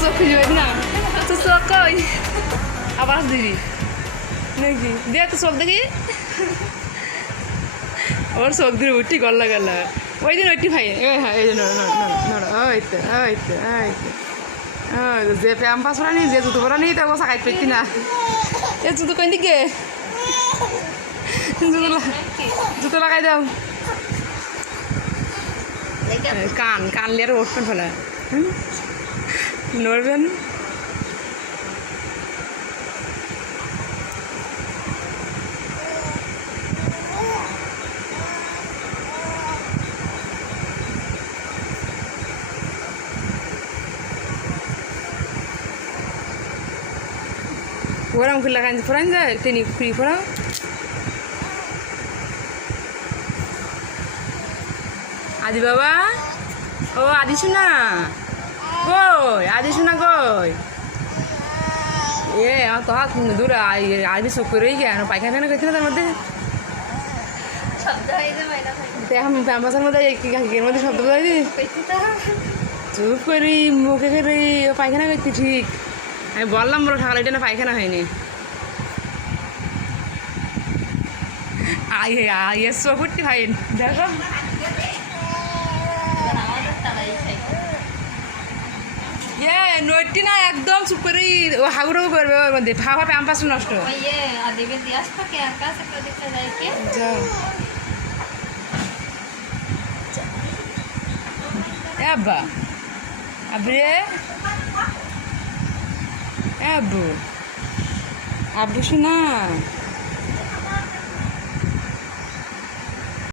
চোখ খুঁজে পাই না তো চোখ কই আবার দিবি নাকি দে তো চোখ দেখি ওর চোখ দিয়ে উঠি গল্লা গল্লা ওই দিন ওইটি ভাই হ্যাঁ এই জন্য ওই তো ওই তো ওই তো যে প্যাম্পাস পরা নি যে জুতো পরা নি তো সাকাই পেতি না এ জুতো কই দিকে জুতো লাগাই দাও কান কান লিয়ার উঠবেন ফেলা নড়বেন Orang kelakan peran je, tini free peran. Adi baba, oh Adi Suna, goy, Adi Suna goy. Ye, aku tahu tu dura, Adi sukuri ke, anu pakai mana kerja tu mesti. शब्द आहे ते महिला ते हम पैम्पासन मध्ये एक मध्ये शब्द बोलायचे চুপ করি মুখে করে পায়খানা করতে ঠিক আমি বললাম বলো ঠাকালে এটা না পায়খানা হয়নি আই আই চকুরটি ভাই দেখো ইয়ে নটি না একদম চুপ করে ও হাগুড়ো করবে ওর মধ্যে ভাবা প্যাম্পাস নষ্ট ये आदिबे दियास तो क्या का से प्रोजेक्ट जाए के যাও আব্বা আবরে আব্বু আব্বু শোনা